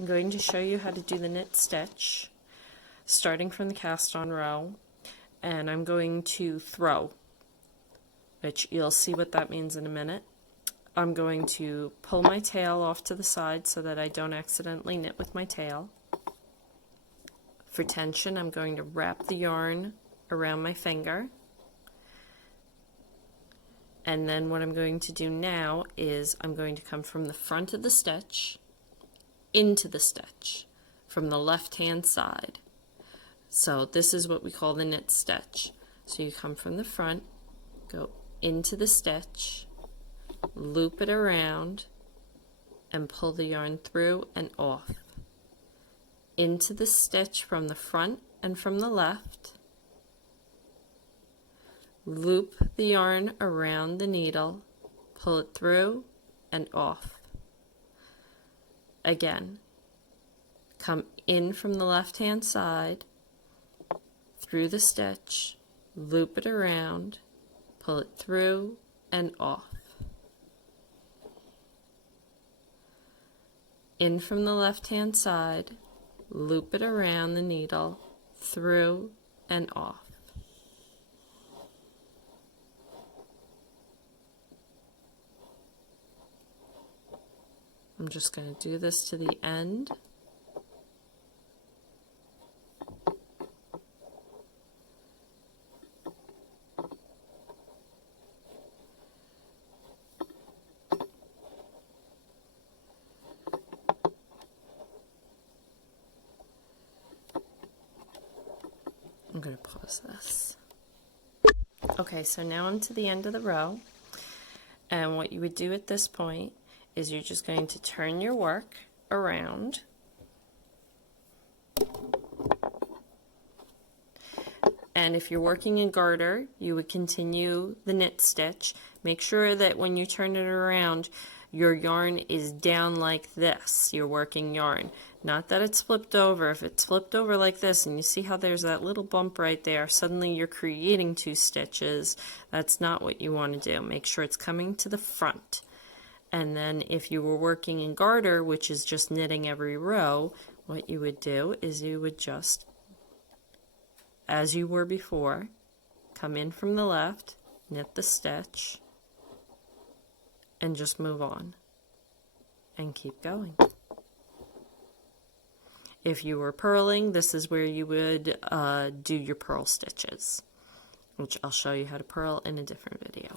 I'm going to show you how to do the knit stitch, starting from the cast on row, and I'm going to throw, which you'll see what that means in a minute. I'm going to pull my tail off to the side so that I don't accidentally knit with my tail. For tension, I'm going to wrap the yarn around my finger. And then what I'm going to do now is I'm going to come from the front of the stitch into the stitch from the left hand side. So this is what we call the knit stitch. So you come from the front, go into the stitch, loop it around, and pull the yarn through and off. Into the stitch from the front and from the left, loop the yarn around the needle, pull it through and off. Again, come in from the left hand side, through the stitch, loop it around, pull it through and off. In from the left hand side, loop it around the needle, through and off. I'm just going to do this to the end. I'm going to pause this. Okay, so now I'm to the end of the row, and what you would do at this point is you're just going to turn your work around and if you're working in garter you would continue the knit stitch. Make sure that when you turn it around your yarn is down like this, your working yarn, not that it's flipped over. If it's flipped over like this and you see how there's that little bump right there, suddenly you're creating two stitches. That's not what you want to do. Make sure it's coming to the front. And then if you were working in garter, which is just knitting every row, what you would do is you would just, as you were before, come in from the left, knit the stitch, and just move on and keep going. If you were purling, this is where you would do your purl stitches, which I'll show you how to purl in a different video.